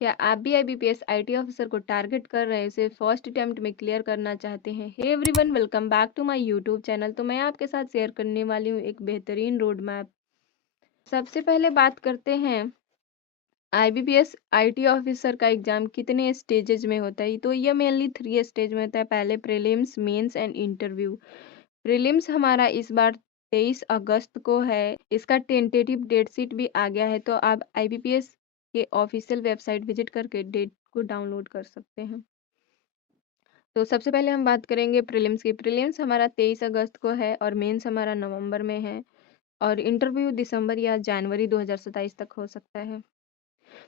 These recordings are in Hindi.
क्या आप भी आईबीपीएस आईटी ऑफिसर को टारगेट कर रहे हैं, उसे फर्स्ट अटेम्प्ट में क्लियर करना चाहते हैं? Hey everyone, welcome back to my YouTube channel. तो मैं आपके साथ शेयर करने वाली हूँ एक बेहतरीन रोड मैप। सबसे पहले बात करते हैं आईबीपीएस आईटी ऑफिसर का एग्जाम कितने स्टेजेज में होता है। तो ये मेनली 3 स्टेज में होता है। पहले prelims, mains and interview. Prelims हमारा इस बार 23 अगस्त को है। इसका टेंटेटिव डेट शीट भी आ गया है, तो आप आईबीपीएस के ऑफिशियल वेबसाइट विजिट करके डेट को डाउनलोड कर सकते हैं। तो सबसे पहले हम बात करेंगे प्रीलिम्स की। प्रीलिम्स हमारा 23 अगस्त को है और मेंस हमारा नवंबर में है, और इंटरव्यू दिसंबर या जनवरी 2027 तक हो सकता है।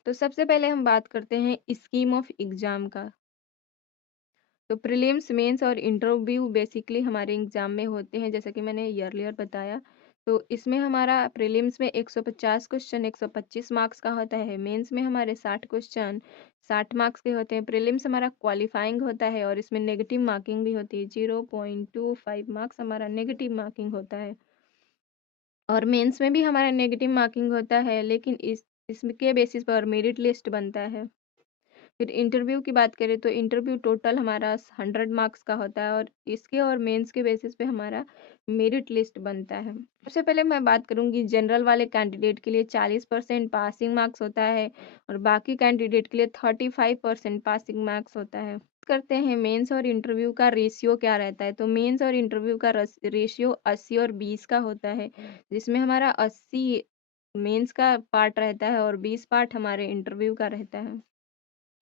तो सबसे पहले हम बात करते हैं स्कीम ऑफ एग्जाम का। तो प्रीलिम्स, मेंस और इंटरव्यू बेसिकली हमारे एग्जाम में होते हैं, जैसा कि मैंने ईयरलियर बताया। तो इसमें हमारा प्रीलिम्स में 150 क्वेश्चन 125 मार्क्स का होता है। मेंस में हमारे 60 क्वेश्चन 60 मार्क्स के होते हैं। प्रीलिम्स हमारा क्वालिफाइंग होता है और इसमें नेगेटिव मार्किंग भी होती है। 0.25 मार्क्स हमारा नेगेटिव मार्किंग होता है। और मेंस में भी हमारा नेगेटिव मार्किंग होता है, लेकिन इसके बेसिस पर मेरिट लिस्ट बनता है। फिर इंटरव्यू की बात करें तो इंटरव्यू टोटल हमारा 100 मार्क्स का होता है, और इसके और मेंस के बेसिस पे हमारा मेरिट लिस्ट बनता है। सबसे पहले मैं बात करूंगी जनरल वाले कैंडिडेट के लिए 40% पासिंग मार्क्स होता है, और बाकी कैंडिडेट के लिए 35% पासिंग मार्क्स होता है। करते हैं मेंस और इंटरव्यू का रेशियो क्या रहता है। तो मेंस और इंटरव्यू का रेशियो 80 और 20 का होता है, जिसमें हमारा 80 मेंस का पार्ट रहता है और 20 पार्ट हमारे इंटरव्यू का रहता है।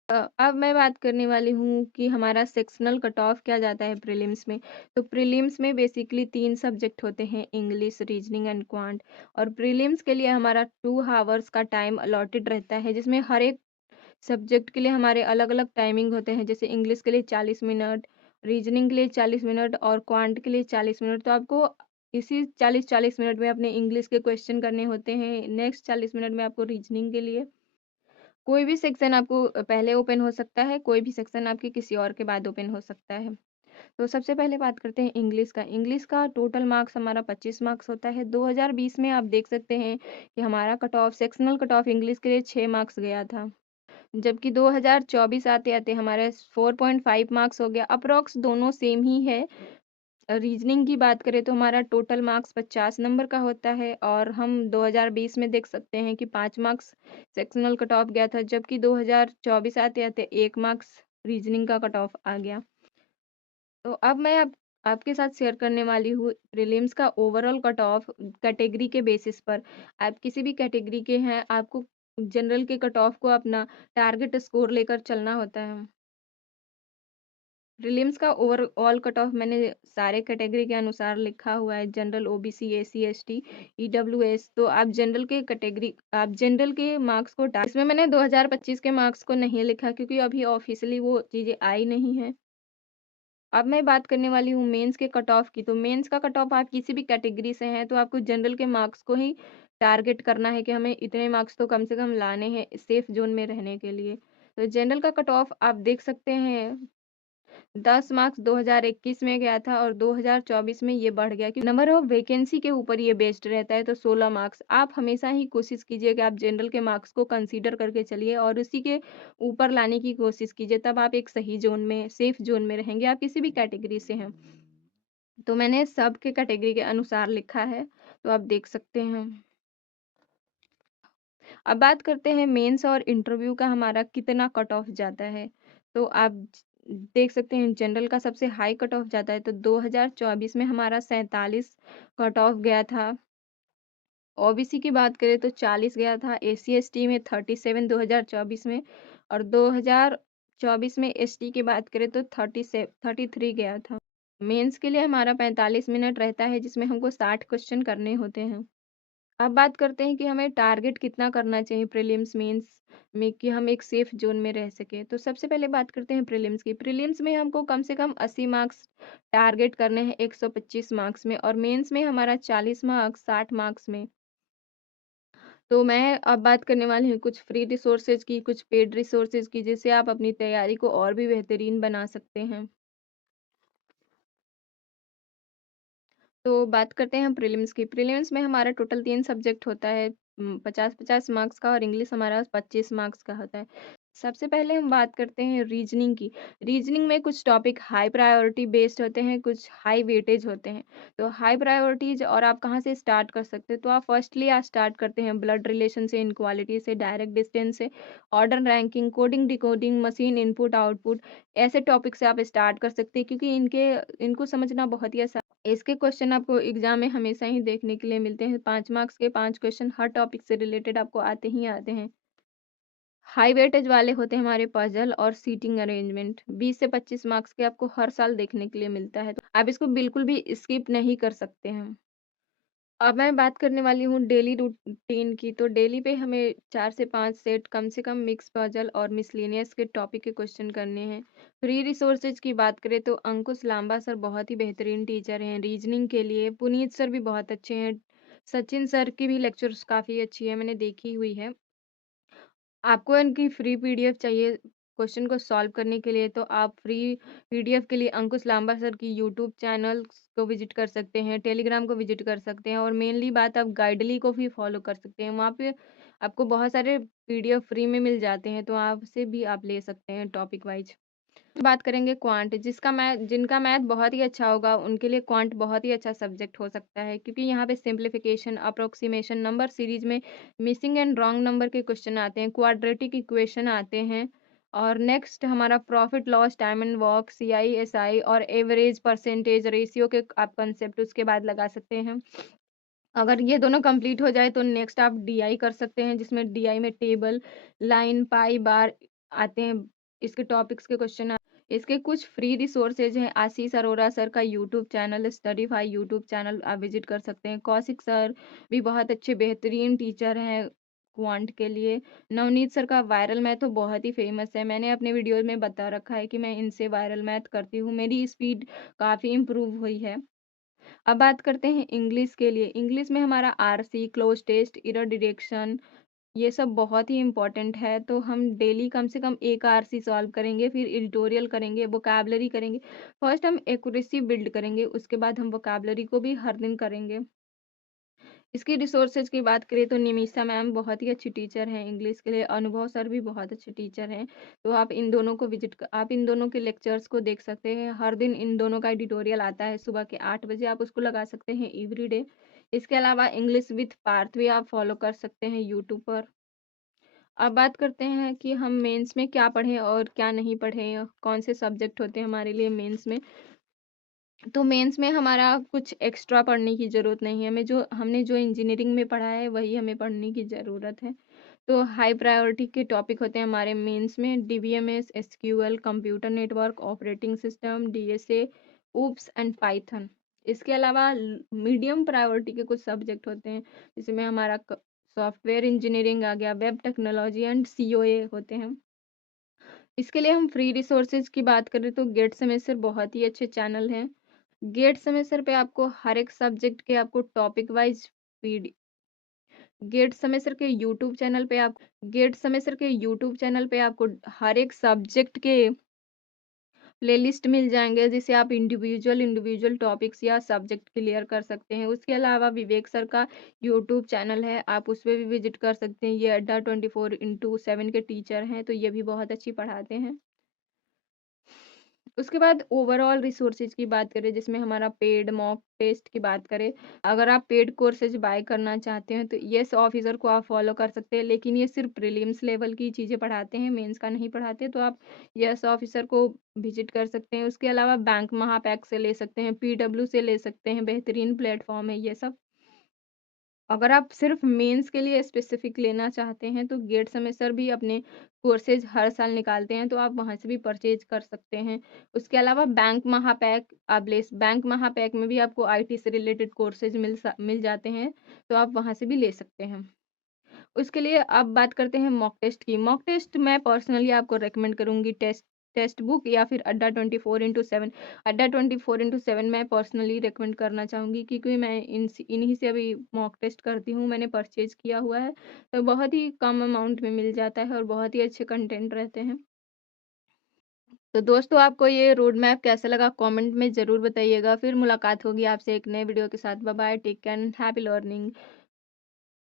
अब मैं बात करने वाली हूँ कि हमारा सेक्शनल कट ऑफ क्या जाता है प्रीलिम्स में। तो प्रीलिम्स में बेसिकली 3 सब्जेक्ट होते हैं, इंग्लिश, रीजनिंग एंड क्वांट। और प्रीलिम्स के लिए हमारा 2 आवर्स का टाइम अलॉटेड रहता है, जिसमें हर एक सब्जेक्ट के लिए हमारे अलग अलग टाइमिंग होते हैं। जैसे इंग्लिश के लिए 40 मिनट, रीजनिंग के लिए 40 मिनट और क्वांट के लिए 40 मिनट। तो आपको इसी 40-40 मिनट में अपने इंग्लिश के क्वेश्चन करने होते हैं। नेक्स्ट 40 मिनट में आपको रीजनिंग के लिए कोई भी सेक्शन आपको पहले ओपन हो सकता है, कोई भी सेक्शन आपके किसी और के बाद ओपन हो सकता है। तो सबसे पहले बात करते हैं इंग्लिश का। इंग्लिश का टोटल मार्क्स हमारा 25 मार्क्स होता है। 2020 में आप देख सकते हैं कि हमारा cut off, sectional cut off English के लिए 6 मार्क्स गया था, जबकि 2024 आते आते हमारे 4.5 मार्क्स हो गया। अप्रोक्स दोनों सेम ही है। रीजनिंग की बात करें तो हमारा टोटल मार्क्स 50 नंबर का होता है, और हम 2020 में देख सकते हैं कि 5 मार्क्स सेक्शनल कट ऑफ गया था, जबकि 2024 आते आते 1 मार्क्स रीजनिंग का कट ऑफ आ गया। तो अब मैं आपके साथ शेयर करने वाली हूँ प्रीलिम्स का ओवरऑल कट ऑफ कैटेगरी के बेसिस पर। आप किसी भी कैटेगरी के हैं, आपको जनरल के कट ऑफ को अपना टारगेट स्कोर लेकर चलना होता है। प्रीलिम्स का ओवरऑल कट ऑफ मैंने सारे कैटेगरी के अनुसार लिखा हुआ है, general, OBC, AC, ST, EWS. तो आप जनरल के कैटेगरी, आप जनरल के मार्क्स को इसमें मैंने 2025 के मार्क्स को नहीं लिखा, क्योंकि अभी ऑफिशियली वो चीजें आई नहीं है। अब मैं बात करने वाली हूँ मेंस के कट ऑफ की। तो मेंस का कट ऑफ, आप किसी भी कैटेगरी से हैं तो आपको जनरल के मार्क्स को ही टारगेट करना है कि हमें इतने मार्क्स तो कम से कम लाने हैं सेफ जोन में रहने के लिए। तो जनरल का कट ऑफ आप देख सकते हैं, 10 मार्क्स 2021 में गया था, और 2024 में ये बढ़ गया, क्योंकि नंबर ऑफ वैकेंसी के ऊपर ये बेस्ड रहता है। तो 16 मार्क्स, आप हमेशा ही कोशिश कीजिए कि आप जनरल के मार्क्स को कंसीडर करके चलिए और उसी के ऊपर लाने की कोशिश कीजिए, तब आप एक सही जोन में, सेफ जोन में रहेंगे, आप किसी भी कैटेगरी से हैं। तो मैंने सब के कैटेगरी के अनुसार लिखा है, तो आप देख सकते हैं। अब बात करते हैं मेंस और इंटरव्यू का हमारा कितना कट ऑफ जाता है। तो आप देख सकते हैं जनरल का सबसे हाई कट ऑफ जाता है। तो 2024 में हमारा 47 कट ऑफ गया था। ओबीसी की बात करें तो 40 गया था। एसी एसटी में 37 2024 में, और 2024 में एसटी की बात करें तो 33 गया था। मेंस के लिए हमारा 45 मिनट रहता है, जिसमें हमको 60 क्वेश्चन करने होते हैं। अब बात करते हैं कि हमें टारगेट कितना करना चाहिए प्रीलिम्स, मेंस में, कि हम एक सेफ जोन में रह सके। तो सबसे पहले बात करते हैं प्रीलिम्स की। प्रीलिम्स में हमको कम से कम 80 मार्क्स टारगेट करने हैं 125 मार्क्स में, और मेंस में हमारा 40 मार्क्स 60 मार्क्स में। तो मैं अब बात करने वाली हूँ कुछ फ्री रिसोर्सेज की, कुछ पेड रिसोर्सेज की, जिससे आप अपनी तैयारी को और भी बेहतरीन बना सकते हैं। तो बात करते हैं हम प्रीलिम्स की। प्रीलिम्स में हमारा टोटल 3 सब्जेक्ट होता है, 50-50 मार्क्स का, और इंग्लिश हमारा 25 मार्क्स का होता है। सबसे पहले हम बात करते हैं रीजनिंग की। रीजनिंग में कुछ टॉपिक हाई प्रायोरिटी बेस्ड होते हैं, कुछ हाई वेटेज होते हैं। तो हाई प्रायोरिटीज और आप कहाँ से स्टार्ट कर सकते हैं, तो आप फर्स्टली आप स्टार्ट करते हैं ब्लड रिलेशन से, इनक्वालिटी से, डायरेक्ट डिस्टेंस से, order ranking, coding decoding, machine input output, ऐसे टॉपिक से आप स्टार्ट कर सकते हैं, क्योंकि इनको समझना बहुत ही आसान। इसके क्वेश्चन आपको एग्जाम में हमेशा ही देखने के लिए मिलते हैं। 5 मार्क्स के 5 क्वेश्चन हर टॉपिक से रिलेटेड आपको आते ही आते हैं। हाई वेटेज वाले होते हैं हमारे पजल और सीटिंग अरेंजमेंट। 20 से 25 मार्क्स के आपको हर साल देखने के लिए मिलता है, तो आप इसको बिल्कुल भी स्किप नहीं कर सकते हैं। अब मैं बात करने वाली हूँ डेली रूटीन की। तो डेली पे हमें 4 से 5 सेट कम से कम मिक्स पजल और मिसलेनियस के टॉपिक के क्वेश्चन करने हैं। फ्री रिसोर्सेज की बात करें तो अंकुश लांबा सर बहुत ही बेहतरीन टीचर हैं रीजनिंग के लिए। पुनीत सर भी बहुत अच्छे हैं। सचिन सर की भी लेक्चर्स काफ़ी अच्छी है, मैंने देखी हुई है। आपको इनकी फ्री पीडीएफ चाहिए क्वेश्चन को सॉल्व करने के लिए, तो आप फ्री पीडीएफ के लिए अंकुश लांबा सर की यूट्यूब चैनल को विजिट कर सकते हैं, टेलीग्राम को विजिट कर सकते हैं, और मेनली बात आप गाइडली को भी फॉलो कर सकते हैं। वहाँ पे आपको बहुत सारे पीडीएफ फ्री में मिल जाते हैं, तो आपसे भी आप ले सकते हैं टॉपिक वाइज। बात करेंगे क्वांट, जिनका मैथ बहुत ही अच्छा होगा उनके लिए क्वांट बहुत ही अच्छा सब्जेक्ट हो सकता है, क्योंकि यहाँ पे सिंप्लीफिकेशन, अप्रोक्सीमेशन, नंबर सीरीज में मिसिंग एंड रॉन्ग नंबर के क्वेश्चन आते हैं, क्वाड्रेटिक इक्वेशन आते हैं। और नेक्स्ट हमारा profit loss, time and work, CI SI और एवरेज, परसेंटेज, रेशियो के आप कंसेप्ट उसके बाद लगा सकते हैं। अगर ये दोनों कंप्लीट हो जाए तो नेक्स्ट आप DI कर सकते हैं, जिसमें DI में टेबल, लाइन, पाई, बार आते हैं। इसके टॉपिक्स के क्वेश्चन। इसके कुछ फ्री रिसोर्सेज हैं। आशीष अरोरा सर का यूट्यूब चैनल, स्टडीफाई यूट्यूब चैनल आप विजिट कर सकते हैं। कौशिक सर भी बहुत अच्छे बेहतरीन टीचर हैं क्वांट के लिए। नवनीत सर का वायरल मैथ तो बहुत ही फेमस है, मैंने अपने वीडियो में बता रखा है कि मैं इनसे वायरल मैथ करती हूँ, मेरी स्पीड काफ़ी इम्प्रूव हुई है। अब बात करते हैं इंग्लिश के लिए। इंग्लिश में हमारा RC, cloze test, error direction, ये सब बहुत ही इम्पोर्टेंट है। तो हम डेली कम से कम एक RC सॉल्व करेंगे, फिर एडिटोरियल करेंगे, वोकैबलरी करेंगे। फर्स्ट हम एक्यूरेसी बिल्ड करेंगे, उसके बाद हम वोकैबलरी को भी हर दिन करेंगे। इसकी रिसोर्सेज की बात करें तो निमिषा मैम बहुत ही अच्छी टीचर हैं इंग्लिश के लिए, अनुभव सर भी बहुत अच्छे टीचर हैं। तो आप इन दोनों को आप इन दोनों के लेक्चर्स को देख सकते हैं। हर दिन इन दोनों का एडिटोरियल आता है सुबह के 8 बजे, आप उसको लगा सकते हैं एवरीडे। इसके अलावा इंग्लिश विथ पार्थ भी आप फॉलो कर सकते हैं यूट्यूब पर। अब बात करते हैं कि हम मेंस में क्या पढ़ें और क्या नहीं पढ़ें, कौन से सब्जेक्ट होते हैं हमारे लिए मेंस में। तो मेंस में हमारा कुछ एक्स्ट्रा पढ़ने की ज़रूरत नहीं है, हमने जो इंजीनियरिंग में पढ़ा है वही हमें पढ़ने की ज़रूरत है। तो हाई प्रायोरिटी के टॉपिक होते हैं हमारे मेंस में DBMS, SQL, computer network, operating system, DSA, oops and Python. इसके अलावा मीडियम प्रायोरिटी के कुछ सब्जेक्ट होते हैं, जिसमें हमारा सॉफ्टवेयर इंजीनियरिंग आ गया, वेब टेक्नोलॉजी एंड COA होते हैं। इसके लिए हम फ्री रिसोर्सेज की बात करें तो गेट सेमेस्टर बहुत ही अच्छे चैनल हैं। गेट सेमेस्टर पे आपको हर एक सब्जेक्ट के आपको topic wise PD GATE semester के यूट्यूब चैनल पे आपको हर एक सब्जेक्ट के प्लेलिस्ट मिल जाएंगे, जिसे आप इंडिविजुअल इंडिविजुअल टॉपिक्स या सब्जेक्ट क्लियर कर सकते हैं। उसके अलावा विवेक सर का यूट्यूब चैनल है, आप उस पर भी विजिट कर सकते हैं। ये अड्डा 24/7 के टीचर हैं, तो ये भी बहुत अच्छी पढ़ाते हैं। उसके बाद ओवरऑल रिसोर्सेज की बात करें, जिसमें हमारा पेड मॉक टेस्ट की बात करें। अगर आप पेड कोर्सेज बाय करना चाहते हैं तो यस ऑफिसर को आप फॉलो कर सकते हैं, लेकिन ये सिर्फ प्रीलिम्स लेवल की चीज़ें पढ़ाते हैं, मेंस का नहीं पढ़ाते। तो आप यस ऑफिसर को विजिट कर सकते हैं। उसके अलावा बैंक महापैक से ले सकते हैं, PW से ले सकते हैं, बेहतरीन प्लेटफॉर्म है ये सब। अगर आप सिर्फ मेंस के लिए स्पेसिफिक लेना चाहते हैं तो गेट सेमेस्टर भी अपने कोर्सेज हर साल निकालते हैं, तो आप वहां से भी परचेज कर सकते हैं। उसके अलावा बैंक महापैक में भी आपको IT से रिलेटेड कोर्सेज मिल जाते हैं, तो आप वहां से भी ले सकते हैं। उसके लिए अब बात करते हैं मॉक टेस्ट की। मॉक टेस्ट मैं पर्सनली आपको रेकमेंड करूंगी टेस्ट बुक या फिर अड्डा 24/7। अड्डा 24/7 मैं पर्सनली रेकमेंड करना चाहूँगी, क्योंकि मैं इन्हीं से अभी मॉक टेस्ट करती हूँ, मैंने परचेज किया हुआ है। तो बहुत ही कम अमाउंट में मिल जाता है और बहुत ही अच्छे कंटेंट रहते हैं। तो दोस्तों, आपको ये रोड मैप कैसा लगा कमेंट में ज़रूर बताइएगा। फिर मुलाकात होगी आपसे एक नए वीडियो के साथ। Bye bye, take care and happy learning.